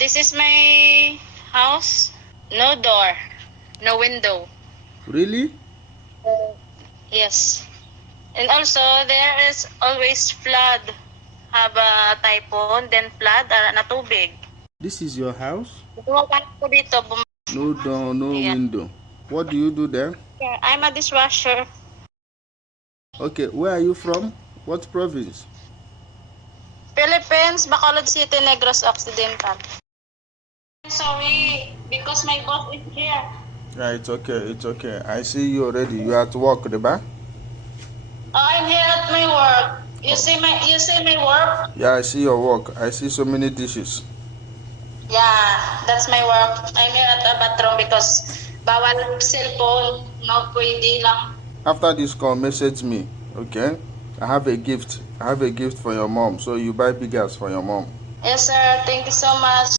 This is my house. No door, no window. Really? Yes. And also, there is always flood. Have a typhoon, then flood, na tubig. This is your house? Bumakan ko dito. No door, no Yeah. window. What do you do there? Yeah, I'm a dishwasher. Okay, where are you from? What province? Philippines, Bacolod City, Negros Occidental. Sorry, because my boss is here. Yeah, it's okay, it's okay. I see you already. You are at work, diba? I'm here at my work. You see my work? Yeah, I see your work. I see so many dishes. Yeah, that's my work. I'm here at the bathroom because bawal cellphone, no pwede lang. After this call, message me, okay? I have a gift. I have a gift for your mom. So you buy big gas for your mom. Yes, sir. Thank you so much.